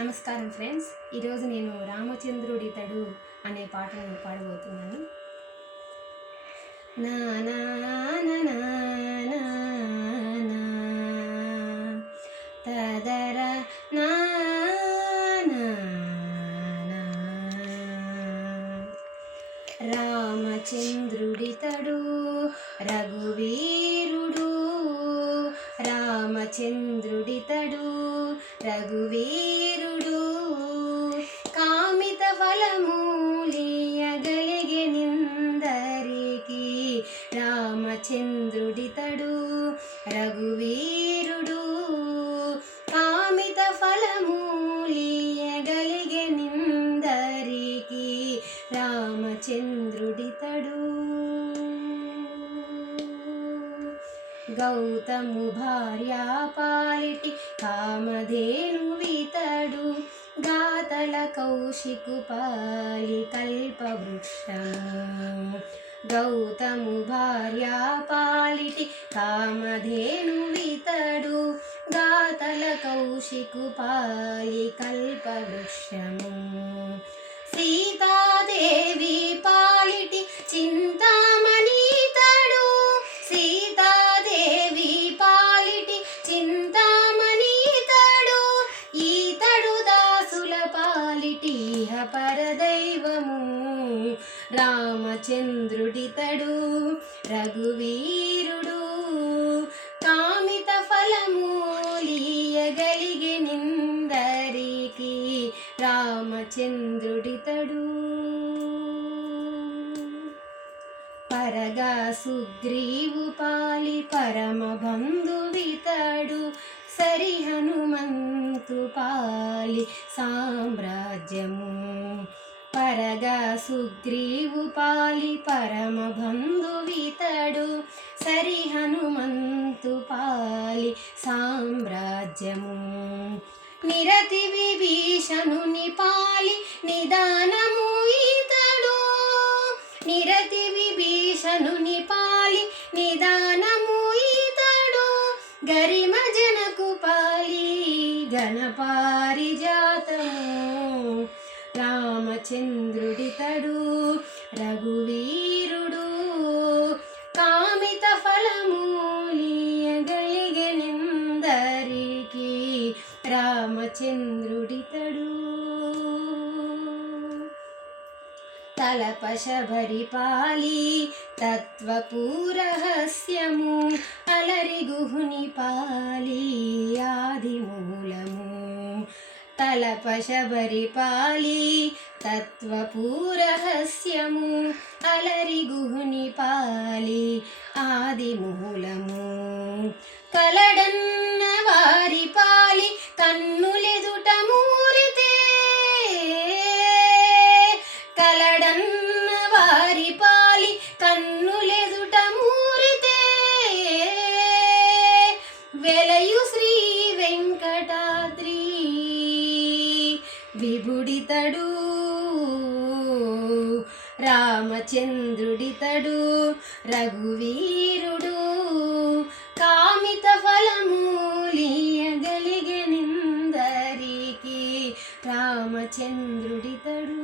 నమస్కారం ఫ్రెండ్స్, ఈరోజు నేను రామచంద్రుడితడు అనే పాటను పాడబోతున్నాను. నా నా నా నా నా నా తదర నా నా నా రామచంద్రుడితడు రఘువీరుడు, రామచంద్రుడితడు రఘువీరుడు, కామిత ఫలమూలియగలిగెనిందరికి. రామచంద్రుడితడు రఘువీరుడు, కామిత ఫలమూలియగలిగెనిందరికి. రామచంద్రుడితడు గౌతము భార్యా పాలిటి కామధేనువితడు, గాతల కౌశికు పాలి కల్పవృక్షము. గౌతము భార్యా పాలిటి కామధేనువితడు, గాతల కౌశికు పాలి కల్పవృక్షము. సీతాదేవి పాలిటి చింతామణితడు, సీతాదేవి పాలిటి చింతామణితడు, ఈతడు దాసుల పాలిటి పరదైవము. రామచంద్రుడితడు రఘువీరుడు, కామిత ఫలమూలియగలిగెనిందరికి. రామచంద్రుడితడు పరగా సుగ్రీవు పాలి పరమ బంధువితడు, సరి హనుమంతు పాలి సామ్రాజ్యము. పరగా సుగ్రీవు పాలి పరమ బంధువితడు, సరి హనుమంతు పాలి సామ్రాజ్యము. నిరతి విభీషణుని పాలి నిదానము ఇతడు, నిరతి విభీషణుని పాలి నిదానము ఇతడు, గరిమ జనకు పాలి ఘనపారిజాతము. రామచంద్రుడితడు రఘువీరుడు, కామిత ఫలమూలియగలిగెనిందరికి. రామచంద్రుడితడు తలప శబరి పాలి తత్వపూరహస్యము, అలరి గుహుని పాలి ఆదిమూలము. తలప శబరి పాలి తత్వపూరహస్యము, అలరి గుహుని పాలి ఆదిమూలము. కలడన్న వారి పాలి కన్నులెదుట మూరితే, కలడన్న వారి పాలి కన్నులెదుట మూరితే, వెలయు శ్రీ వెంకటాద్రి విభుడితడు. రామచంద్రుడితడు రఘువీరుడు, కామిత ఫలమూలియగలిగెనిందరికి. రామచంద్రుడితడు